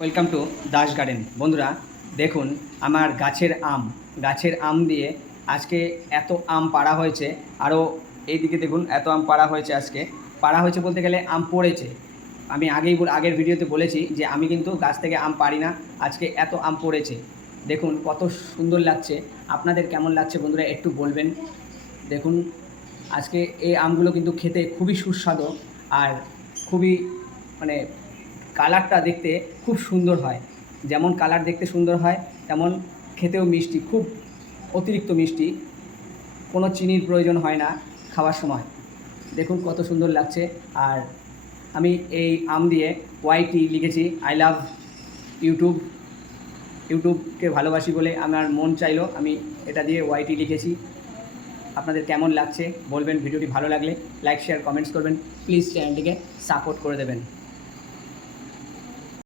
Welcome to Das garden. বন্ধুরা দেখুন, আমার গাছের আম দিয়ে আজকে এত আম পাড়া হয়েছে। আরও এইদিকে দেখুন, এত আম পাড়া হয়েছে। আজকে পাড়া হয়েছে বলতে গেলে আম পড়েছে। আমি আগের ভিডিওতে বলেছি যে আমি কিন্তু গাছ থেকে আম পারি না। আজকে এত আম পড়েছে, দেখুন কত সুন্দর লাগছে। আপনাদের কেমন লাগছে বন্ধুরা একটু বলবেন। দেখুন, আজকে এই আমগুলো কিন্তু খেতে খুবই সুস্বাদু আর খুবই মানে কালারটা দেখতে খুব সুন্দর হয়। যেমন কালার দেখতে সুন্দর হয়, তেমন খেতেও মিষ্টি, খুব অতিরিক্ত মিষ্টি। কোনো চিনির প্রয়োজন হয় না খাওয়ার সময়। দেখুন কত সুন্দর লাগছে। আর আমি এই আম দিয়ে ওয়াইটি লিখেছি, আই লাভ ইউটিউব। ইউটিউবকে ভালোবাসি বলে আমার মন চাইলো আমি এটা দিয়ে ওয়াইটি লিখেছি। আপনাদের কেমন লাগছে বলবেন। ভিডিওটি ভালো লাগলে লাইক শেয়ার কমেন্টস করবেন। প্লিজ চ্যানেলটিকে সাপোর্ট করে দেবেন।